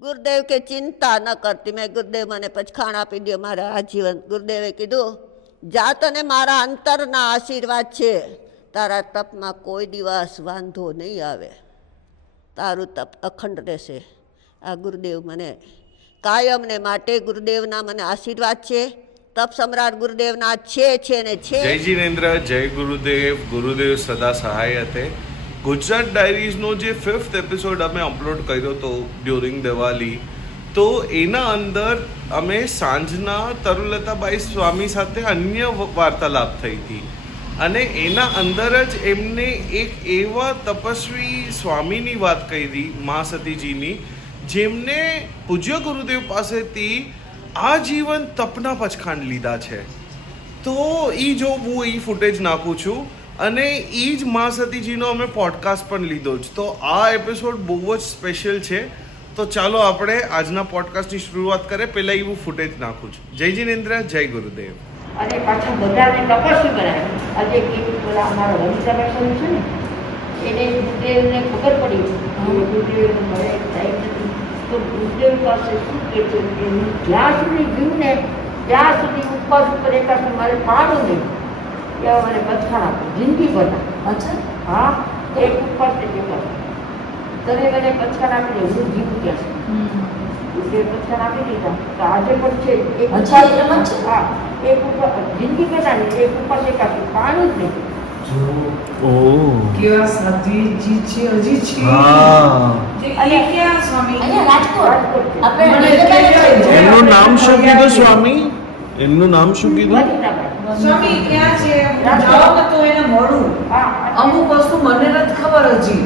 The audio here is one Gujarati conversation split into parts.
ગુરુદેવ કે ચિંતા ન કરતી. મેં ગુરુદેવ મને પચખાણ આપી દો મારા આજીવન. ગુરુદેવે કીધું જા, તને મારા અંતરના આશીર્વાદ છે, તારા તપમાં કોઈ દિવસ વાંધો નહીં આવે, તારું તપ અખંડ રહેશે. આ ગુરુદેવ મને કાયમને માટે ગુરુદેવના મને આશીર્વાદ છે. તપ સમ્રાટ ગુરુદેવના છે ને છે. જય જીનેન્દ્ર, જય ગુરુદેવ. ગુરુદેવ સદા સહાય હતે. ગુજરાત ડાયરીઝનો જે 5th એપિસોડ અમે અપલોડ કર્યો હતો ડ્યુરિંગ દિવાળી, તો એના અંદર અમે સાંજના તરુલતાબાઈ સ્વામી સાથે અન્ય વાર્તાલાપ થઈ હતી અને એના અંદર જ એમને એક એવા તપસ્વી સ્વામીની વાત કરી, મા સતીજીની, જેમને પૂજ્ય ગુરુદેવ પાસેથી આજીવન તપના પચખાણ લીધા છે. તો એ જો હું એ ફૂટેજ નાખું છું અને એ જ મા સતીજીનો અમે પોડકાસ્ટ પણ લીધો જ. તો આ એપિસોડ બહુ જ સ્પેશિયલ છે. તો ચાલો આપણે આજના પોડકાસ્ટની શરૂઆત કરીએ. પહેલાં એવું ફૂટેજ નાખું છું. જય જીનેન્દ્ર, જય ગુરુદેવ. અને પાછા બધાને તપસ્વી બનાવે. આજે પેલા અમારા વનિતાભાઈ સ્વામી છે ને, એને ગુરુદેવને ખબર પડી ગુરુદેવ મળે ટાઈમ નથી, તો ગુરુદેવ પાસે શું કહે છે કે હું જ્યાં સુધી જીવું ને ત્યાં સુધી ઉપવાસ ઉપર એકાદ મારે પાડું નહીં, ત્યાં મને પછાણ આપું જિંદગી બધા. અચ્છા, હા, એક ઉપવાસ જ એકાદ તમે મને પછાણ આપી દે, હું જીવું ત્યાં સુધી પછાણ આપી દીધા. તો આજે પણ છે એક હા, એક ઉપર જિંદગી બધાની એક ઉપર એકાદ પાડું જ નહીં. કેવા સાધ્વીજી છે, હજી છે. અને ક્યાં સ્વામી? એમનું નામ શું કીધું સ્વામી? એમનું નામ શું કીધું? સ્વામી ક્યાં છે? જવાબ તો એને મળું. અમુક વસ્તુ મને નથી ખબર હજી.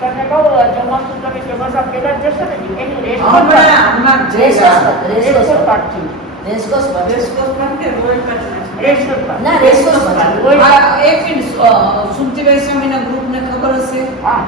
તમે કહો ચોમાસું તમે કે બધા પેલા જશો ને એનું હમણાં રેસકોર્સ પાર્ક છે. રેસકોર્સ પાર્ક કે રોયલ પાર્ક? Racecourse park. ના, રેસકોર્સ પાર્ક. એક મિનિટ, સુમતીભાઈ સ્વામીના ગ્રુપને ખબર હશે? હા,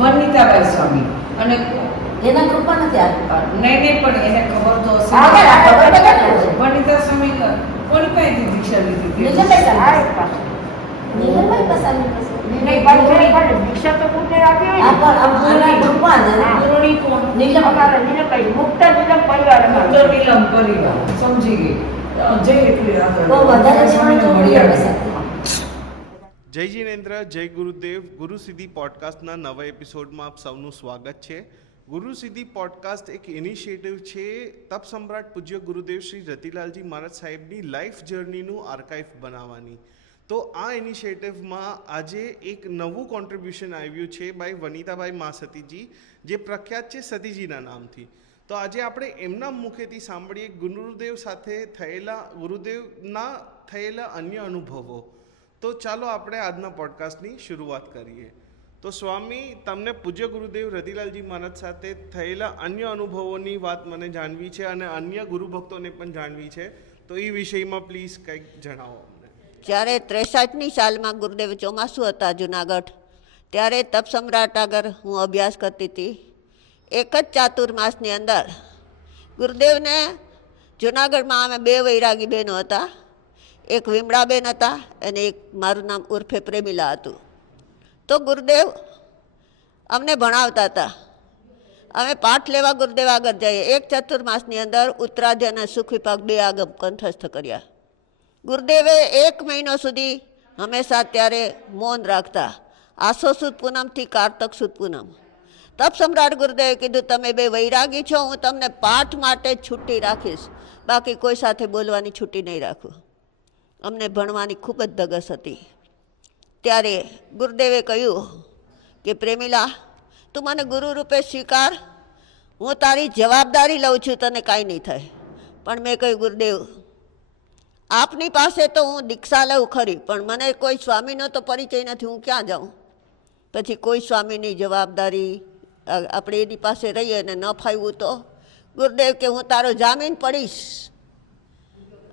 વનિતાભાઈ સ્વામી અને એના ગ્રુપમાં નથી આવ્યું. નહીં પણ એને ખબર તો હશે. વનિતા સ્વામી કોની પાસેથી દીક્ષા લીધી હતી? આ પાસે નીલમભાઈ પસાની પાસે. નહીં પણ દીક્ષા તો પોતે આપી હોય આ પણ આપણા ગ્રુપમાં ને પૂર્ણી કોણ? નીલમ અમારા નીલમભાઈ મુક્ત નીલમ પરિવાર અમારો. ઉત્તર નીલમ પરિવાર. સમજી ગઈ. જય એટલી આગળ. બહુ વધારે જવાનું તો મળી સાથે. જય જીનેન્દ્ર, જય ગુરુદેવ. ગુરુ સિદ્ધિ પોડકાસ્ટના નવા એપિસોડમાં આપ સૌનું સ્વાગત છે. ગુરુ સિદ્ધિ પોડકાસ્ટ એક ઇનિશિયેટિવ છે તપ સમ્રાટ પૂજ્ય ગુરુદેવ શ્રી રતિલાલજી મહારાજ સાહેબની લાઈફ જર્નીનું આર્કાઇવ બનાવવાની. તો આ ઇનિશિયેટિવમાં આજે એક નવું કોન્ટ્રીબ્યુશન આવ્યું છે બાય વનિતાભાઈ મા સતીજી, જે પ્રખ્યાત છે સતીજીના નામથી. તો આજે આપણે એમના મુખેથી સાંભળીએ ગુરુદેવ સાથે ગુરુદેવના થયેલા અન્ય અનુભવો. તો ચાલો આપણે આજના પોડકાસ્ટની શરૂઆત કરીએ. તો સ્વામી, તમને પૂજ્ય ગુરુદેવ રતિલાલજી મહારાજ સાથે થયેલા અન્ય અનુભવોની વાત મને જાણવી છે અને અન્ય ગુરુભક્તોને પણ જાણવી છે. તો એ વિષયમાં પ્લીઝ કંઈક જણાવો અમને. જ્યારે 63ની સાલમાં ગુરુદેવ ચોમાસું હતા જુનાગઢ, ત્યારે તપ સમ્રાટ આગળ હું અભ્યાસ કરતી હતી. એક જ ચાતુર્માસની અંદર ગુરુદેવને જુનાગઢમાં અમે 2 વૈરાગી બહેનો હતા. એક વિમળાબેન હતા અને એક મારું નામ ઉર્ફે પ્રેમિલા હતું. તો ગુરુદેવ અમને ભણાવતા હતા. અમે પાઠ લેવા ગુરુદેવ આગળ જઈએ. એક ચતુર્માસની અંદર ઉત્તરાધ્ય અને સુખ વિભાગ 2 આગમ કંઠસ્થ કર્યા. ગુરુદેવે 1 મહિનો સુધી હંમેશા ત્યારે મૌન રાખતા. આસો સુદ પૂનમથી કારતક સુદ પૂનમ. તપ સમ્રાટ ગુરુદેવે કીધું તમે 2 વૈરાગી છો, હું તમને પાઠ માટે જ છુટ્ટી રાખીશ, બાકી કોઈ સાથે બોલવાની છુટ્ટી નહીં રાખું. અમને ભણવાની ખૂબ જ ધગસ હતી. ત્યારે ગુરુદેવે કહ્યું કે પ્રેમિલા, તું મને ગુરુ રૂપે સ્વીકાર, હું તારી જવાબદારી લઉં છું, તને કાંઈ નહીં થાય. પણ મેં કહ્યું ગુરુદેવ, આપની પાસે તો હું દીક્ષા લઉં ખરી, પણ મને કોઈ સ્વામીનો તો પરિચય નથી, હું ક્યાં જાઉં? પછી કોઈ સ્વામીની જવાબદારી આપણે એની પાસે રહીએ અને ન ફાવ્યું તો ગુરુદેવ કે હું તારો જામીન પડીશ.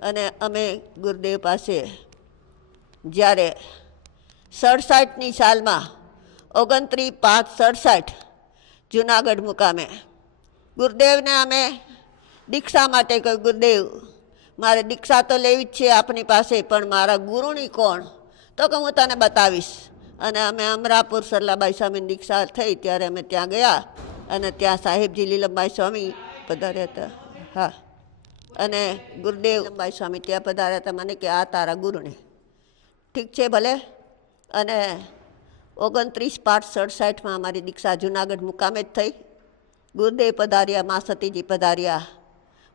અને અમે ગુરુદેવ પાસે જ્યારે 67ની સાલમાં 29/5/67 જુનાગઢ મુકામે ગુરુદેવને અમે દીક્ષા માટે કહ્યું, ગુરુદેવ મારે દીક્ષા તો લેવી જ છે આપની પાસે, પણ મારા ગુરુની કોણ? તો કે હું તને બતાવીશ. અને અમે અમરાપુર સરલાબાઈ સ્વામીની દીક્ષા થઈ ત્યારે અમે ત્યાં ગયા અને ત્યાં સાહેબજી લીલમભાઈ સ્વામી પધાર્યા હતા. હા, અને ગુરુદેવ લીલમભાઈ સ્વામી ત્યાં પધાર્યા હતા. મને કે આ તારા ગુરુને. ઠીક છે ભલે. અને 29/5/67 અમારી દીક્ષા જુનાગઢ મુકામે જ થઈ. ગુરુદેવ પધાર્યા, મા સતીજી પધાર્યા,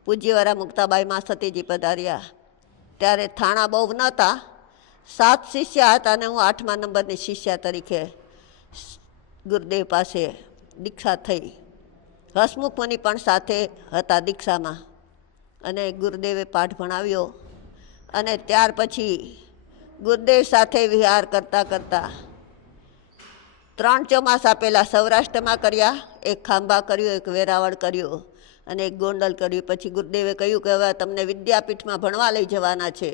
પૂજ્યવાળા મુક્તાબાઈ મા સતીજી પધાર્યા. ત્યારે થાણા બહુ નહોતા, 7 શિષ્ય હતા અને હું 8મા નંબરની શિષ્યા તરીકે ગુરુદેવ પાસે દીક્ષા થઈ. હસમુખ મુનિ પણ સાથે હતા દીક્ષામાં, અને ગુરુદેવે પાઠ ભણાવ્યો. અને ત્યાર પછી ગુરુદેવ સાથે વિહાર કરતાં કરતાં 3 ચોમાસા પહેલાં સૌરાષ્ટ્રમાં કર્યા. એક ખાંભા કર્યું, એક વેરાવળ કર્યું અને એક ગોંડલ કર્યું. પછી ગુરુદેવે કહ્યું કે હવે તમને વિદ્યાપીઠમાં ભણવા લઈ જવાના છે,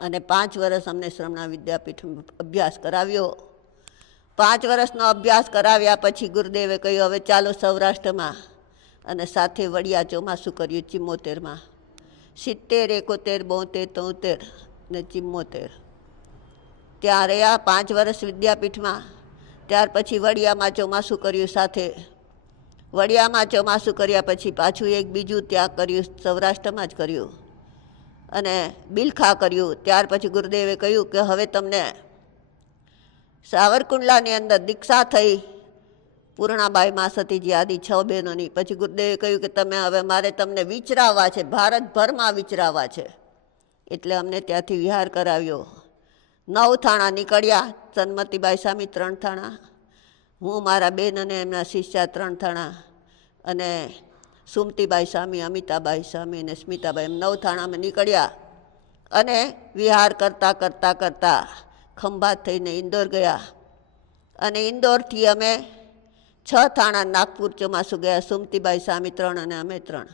અને 5 વર્ષ અમને શ્રમણા વિદ્યાપીઠમાં અભ્યાસ કરાવ્યો. 5 વર્ષનો અભ્યાસ કરાવ્યા પછી ગુરુદેવે કહ્યું હવે ચાલો સૌરાષ્ટ્રમાં, અને સાથે વડિયા ચોમાસું કર્યું 74માં. 70, 71, 72, 73 ને 74 ત્યાં રહ્યા 5 વર્ષ વિદ્યાપીઠમાં. ત્યાર પછી વડિયામાં ચોમાસું કર્યું સાથે. વડિયામાં ચોમાસું કર્યા પછી પાછું એક બીજું ત્યાં કર્યું, સૌરાષ્ટ્રમાં જ કર્યું, અને બિલખા કર્યું. ત્યાર પછી ગુરુદેવે કહ્યું કે હવે તમને સાવરકુંડલાની અંદર દીક્ષા થઈ પૂર્ણાબાઈ મા સતીજી આદિ 6 બહેનોની. પછી ગુરુદેવે કહ્યું કે તમે હવે મારે તમને વિચરાવવા છે, ભારતભરમાં વિચરાવવા છે. એટલે અમને ત્યાંથી વિહાર કરાવ્યો. 9 થાણા નીકળ્યા. સન્મતીબાઈ સ્વામી 3 થાણા, હું મારા બેન અને એમના શિષ્યા 3 થાણા, અને સુમતીબાઈ સ્વામી, અમિતાબાઈ સ્વામી અને સ્મિતાબાઈ એમ 9 થાણામાં નીકળ્યા. અને વિહાર કરતાં કરતાં કરતાં ખંભાત થઈને ઇન્દોર ગયા. અને ઇન્દોરથી અમે 6 થાણા નાગપુર ચોમાસું ગયા. સુમતીબાઈ સ્વામી 3 અને અમે 3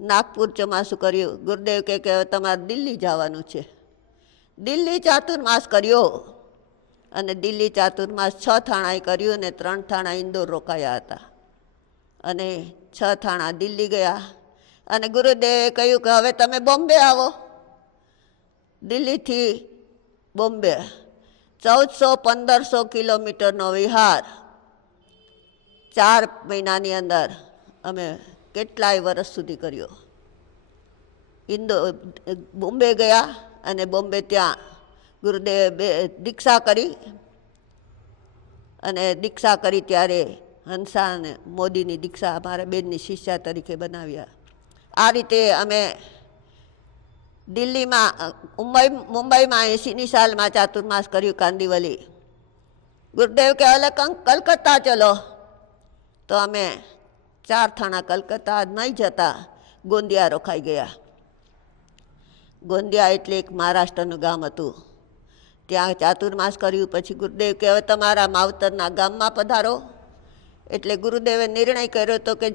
નાગપુર ચોમાસું કર્યું. ગુરુદેવ કહે કે હવે તમારે દિલ્હી જવાનું છે. દિલ્હી ચાતુર્માસ કર્યો, અને દિલ્હી ચાતુર્માસ 6 થાણાએ કર્યું, અને 3 થાણા ઇન્દોર રોકાયા હતા. અને 6 થાણા દિલ્હી ગયા. અને ગુરુદેવે કહ્યું કે હવે તમે બોમ્બે આવો. દિલ્હીથી બોમ્બે 1400-1500 કિલોમીટરનો વિહાર 4 મહિનાની અંદર અમે કેટલાય વર્ષ સુધી કર્યો. બોમ્બે ગયા, અને બોમ્બે ત્યાં ગુરુદેવે દીક્ષા કરી. અને દીક્ષા કરી ત્યારે હંસા અને મોદીની દીક્ષા અમારા બેનની શિષ્યા તરીકે બનાવ્યા. આ રીતે અમે દિલ્હીમાં, મુંબઈમાં 80ની સાલમાં ચાતુર્માસ કર્યું કાંદીવલી. ગુરુદેવ કે હવે કલકત્તા ચલો. તો અમે 4 થાણા કલકત્તા નહીં જતા, ગોંદિયા રોકાઈ ગયા. ગોંદિયા એટલે એક મહારાષ્ટ્રનું ગામ હતું. ત્યાં ચાતુર્માસ કર્યું. પછી ગુરુદેવ કે હવે તમારા માવતરના ગામમાં પધારો. એટલે ગુરુદેવે નિર્ણય કર્યો હતો કે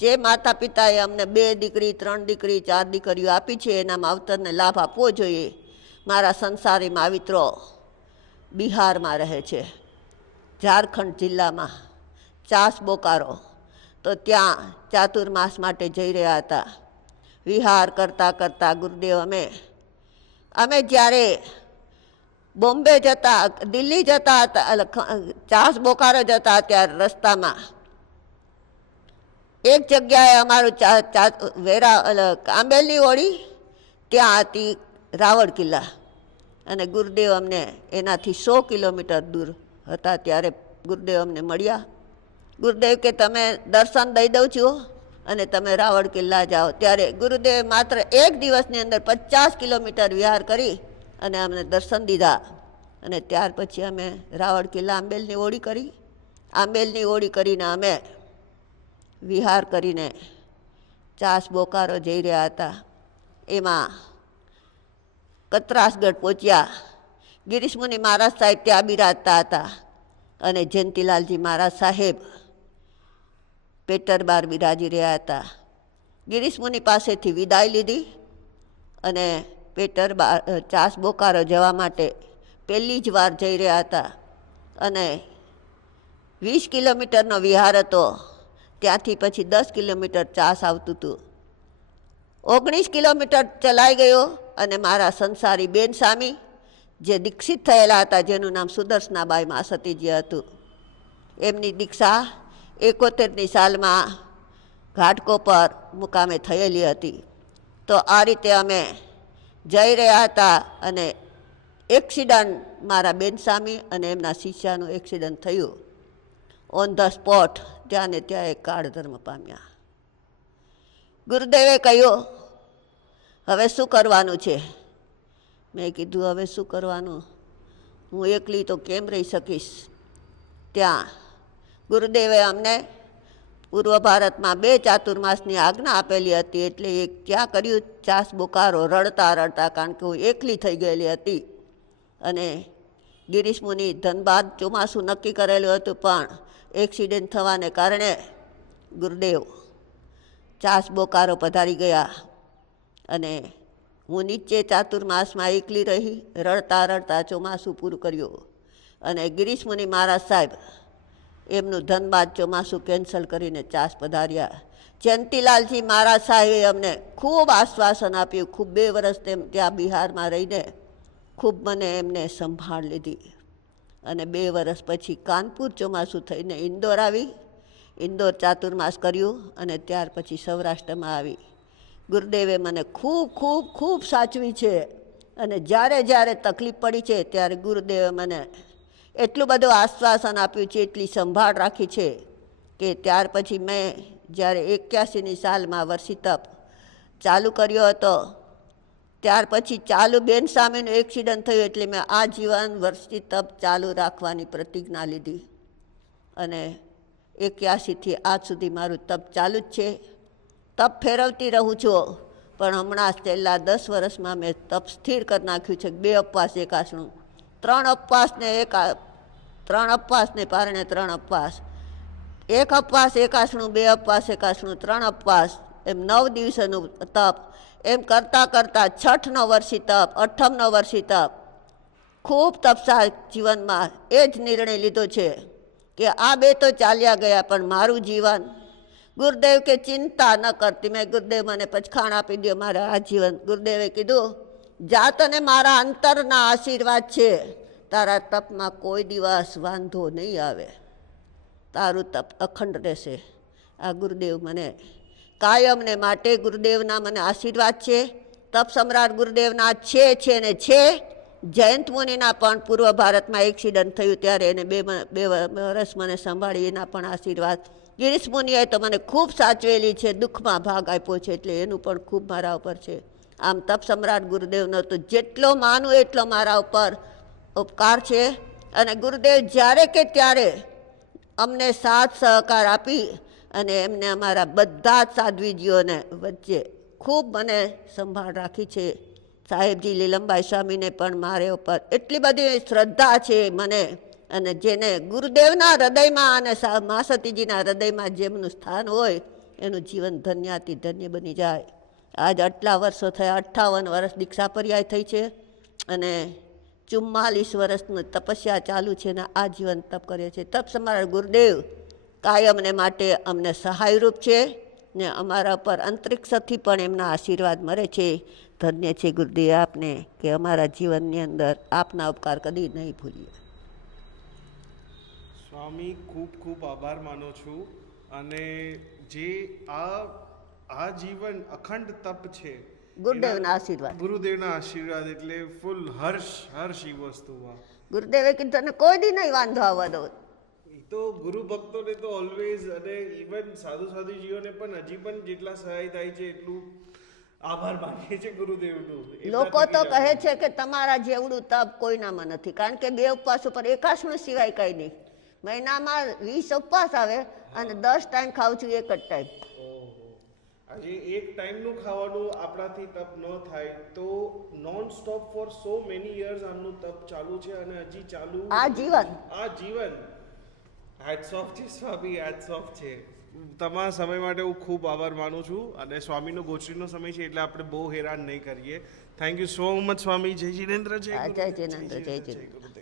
જે માતા પિતાએ અમને 2 દીકરી, 3 દીકરી, 4 દીકરીઓ આપી છે એના માવતરને લાભ આપવો જોઈએ. મારા સંસારી માવિત્રો બિહારમાં રહે છે, ઝારખંડ જિલ્લામાં, ચાસ બોકારો. તો ત્યાં ચાતુર્માસ માટે જઈ રહ્યા હતા. વિહાર કરતાં કરતાં ગુરુદેવ અમે જ્યારે બોમ્બે જતા, દિલ્હી જતા હતા, ચાસ બોકારો જતા ત્યારે રસ્તામાં એક જગ્યાએ અમારું આંબેલની ઓળી ત્યાં હતી રાવળ કિલ્લા. અને ગુરુદેવ અમને એનાથી 100 કિલોમીટર દૂર હતા ત્યારે ગુરુદેવ અમને મળ્યા. ગુરુદેવ કે તમે દર્શન દઈ દઉં છું અને તમે રાવળ કિલ્લા જાઓ. ત્યારે ગુરુદેવે માત્ર 1 દિવસની અંદર 50 કિલોમીટર વિહાર કરી અને અમને દર્શન દીધા. અને ત્યાર પછી અમે રાવળ કિલ્લા આંબેલની ઓળી કરી. આંબેલની ઓળી કરીને અમે વિહાર કરીને ચાસ બોકારો જઈ રહ્યા હતા. એમાં કતરાસગઢ પહોંચ્યા. ગિરીશ મુનિ મહારાજ સાહેબ ત્યાં બિરાજતા હતા, અને જયંતિલાલજી મહારાજ સાહેબ પેટરબાર બિરાજી રહ્યા હતા. ગિરીશ મુનિ પાસેથી વિદાય લીધી, અને ચાસ બોકારો જવા માટે પહેલી જ વાર જઈ રહ્યા હતા. અને 20 કિલોમીટરનો વિહાર હતો. ત્યાંથી પછી 10 કિલોમીટર ચાસ આવતું હતું. 19 કિલોમીટર ચલાઈ ગયો, અને મારા સંસારી બેન સ્વામી જે દીક્ષિત થયેલા હતા, જેનું નામ સુદર્શનાબાઈ મા સતીજી હતું, એમની દીક્ષા 71ની સાલમાં ઘાટકોપર મુકામે થયેલી હતી. તો આ રીતે અમે જઈ રહ્યા હતા અને એક્સિડન્ટ મારા બેન સ્વામી અને એમના શિષ્યનું એક્સિડન્ટ થયું. ઓન ધ સ્પોટ ત્યાં ને ત્યાં એ કાળ ધર્મ પામ્યા. ગુરુદેવે કહ્યું, હવે શું કરવાનું છે? મેં કીધું, હવે શું કરવાનું, હું એકલી તો કેમ રહી શકીશ. ત્યાં ગુરુદેવે અમને પૂર્વ ભારતમાં 2 ચાતુર્માસની આજ્ઞા આપેલી હતી. એટલે એ ક્યાં કર્યું, ચાસ બોકારો રડતા રડતા, કારણ કે હું એકલી થઈ ગયેલી હતી. અને ગિરીશ મુનિ ધનબાદ ચોમાસું નક્કી કરેલું હતું, પણ એક્સિડન્ટ થવાને કારણે ગુરુદેવ ચાસ બોકારો પધારી ગયા. અને હું નીચે ચાતુર્માસમાં એકલી રહી, રડતા રડતા ચોમાસું પૂરું કર્યું. અને ગિરીશ મુનિ મહારાજ સાહેબ એમનું ધનબાદ ચોમાસું કેન્સલ કરીને ચાસ પધાર્યા. જયંતિલાલજી મહારાજ સાહેબે અમને ખૂબ આશ્વાસન આપ્યું. ખૂબ 2 વર્ષ તેમ ત્યાં બિહારમાં રહીને ખૂબ મને એમને સંભાળ લીધી. અને 2 વર્ષ પછી કાનપુર ચોમાસું થઈને ઇન્દોર આવી. ઇન્દોર ચાતુર્માસ કર્યું અને ત્યાર પછી સૌરાષ્ટ્રમાં આવી. ગુરુદેવે મને ખૂબ ખૂબ ખૂબ સાચવી છે. અને જ્યારે જ્યારે તકલીફ પડી છે ત્યારે ગુરુદેવે મને એટલું બધું આશ્વાસન આપ્યું છે, એટલી સંભાળ રાખી છે કે ત્યાર પછી મેં જ્યારે 81ની સાલમાં વર્ષી તપ ચાલુ કર્યો હતો, ત્યાર પછી ચાલુ બેન સામેનું એક્સિડન્ટ થયું. એટલે મેં આજીવન વર્ષી તપ ચાલુ રાખવાની પ્રતિજ્ઞા લીધી. અને 81થી આજ સુધી મારું તપ ચાલુ જ છે. તપ ફેરવતી રહું છું, પણ હમણાં છેલ્લા 10 વર્ષમાં મેં તપ સ્થિર કરી નાખ્યું છે. 2 ઉપવાસ 1 આસણું, 3 ઉપવાસને પારણે 3 ઉપવાસ, 1 ઉપવાસ 1 આસણું, 2 ઉપવાસ 1 આસણું, 3 ઉપવાસ, એમ 9 દિવસનું તપ. એમ કરતાં કરતાં 6ઠનો વર્ષી તપ, 8મનો વર્ષી તપ, ખૂબ તપસા જીવનમાં એ જ નિર્ણય લીધો છે કે આ 2 તો ચાલ્યા ગયા, પણ મારું જીવન ગુરુદેવ કે ચિંતા ન કરતી. મેં ગુરુદેવ મને પચખાણ આપી દો મારા આ જીવન. ગુરુદેવે કીધું, જા તને મારા અંતરના આશીર્વાદ છે, તારા તપમાં કોઈ દિવસ વાંધો નહીં આવે, તારું તપ અખંડ રહેશે. આ ગુરુદેવ મને કાયમને માટે ગુરુદેવના મને આશીર્વાદ છે. તપ સમ્રાટ ગુરુદેવના છે ને છે. જયંત મુનિના પણ પૂર્વ ભારતમાં એક્સિડન્ટ થયું ત્યારે એને 2 વર્ષ મને સંભાળી, એના પણ આશીર્વાદ. ગિરીશ મુનિએ તો મને ખૂબ સાચવેલી છે, દુઃખમાં ભાગ આપ્યો છે, એટલે એનું પણ ખૂબ મારા ઉપર છે. આમ તપ સમ્રાટ ગુરુદેવનો તો જેટલો માનું એટલો મારા ઉપર ઉપકાર છે. અને ગુરુદેવ જ્યારે કે ત્યારે અમને સાથ સહકાર આપી અને એમને અમારા બધા જ સાધ્વીજીઓને વચ્ચે ખૂબ મને સંભાળ રાખી છે. સાહેબજી લીલમભાઈ સ્વામીને પણ મારે ઉપર એટલી બધી શ્રદ્ધા છે મને. અને જેને ગુરુદેવના હૃદયમાં અને મહાસતીજીના હૃદયમાં જેમનું સ્થાન હોય એનું જીવન ધન્યાતિ ધન્ય બની જાય. આજ આટલા વર્ષો થયા, 58 વર્ષ દીક્ષા પર્યાય થઈ છે અને 44 વર્ષની તપસ્યા ચાલુ છે ને આ જીવન તપ કરે છે. તપ સમ્રાટ ગુરુદેવ કાયમને માટે અમને સહાયરૂપ છે ને અમારા પર અંતરિક્ષથી પણ એમના આશીર્વાદ મળે છે. ધન્ય છે ગુરુદેવ આપને કે અમારા જીવનની અંદર આપના ઉપકાર કદી નહીં ભૂલીએ. સ્વામી, ખૂબ ખૂબ આભાર માનું છું. અને જે આ જીવન અખંડ તપ છે, ગુરુદેવના આશીર્વાદ, ગુરુદેવના આશીર્વાદ, એટલે ફૂલ હર્ષ એ વસ્તુમાં. ગુરુદેવે કીધું તને કોઈ દી નહીં વાંધો આવવા દો. એ તો ગુરુ ભક્તોને તો ઓલવેઝ, અને ઇવન સાધુજીઓને પણ હજી પણ જેટલા સહાય થાય છે એટલું આભાર માનીએ છીએ ગુરુદેવનું. લોકો તો કહે છે કે તમારા જેવડું તપ કોઈનામાં નથી, કારણ કે 2 ઉપવાસ ઉપર એકાસણું સિવાય કંઈ નહીં. મહિનામાં 20 ઉપવાસ આવે અને 10 ટાઈમ ખાઉં છું, 1 જ ટાઈમ. આજે 1 ટાઈમનું ખાવાનું આપણાથી તપ ન થાય તો non stop for so many years આમનું તપ ચાલુ છે અને હજી ચાલુ આ જીવન. હેટ્સ ઓફ છે સ્વામી, હેટ્સ ઓફ છે. તમારા સમય માટે હું ખૂબ આભાર માનું છું. અને સ્વામીનો ગોચરીનો સમય છે એટલે આપણે બહુ હેરાન નહીં કરીએ. થેન્ક યુ સો મચ સ્વામી. જય જીનેન્દ્ર, જય ગુરુદેવ.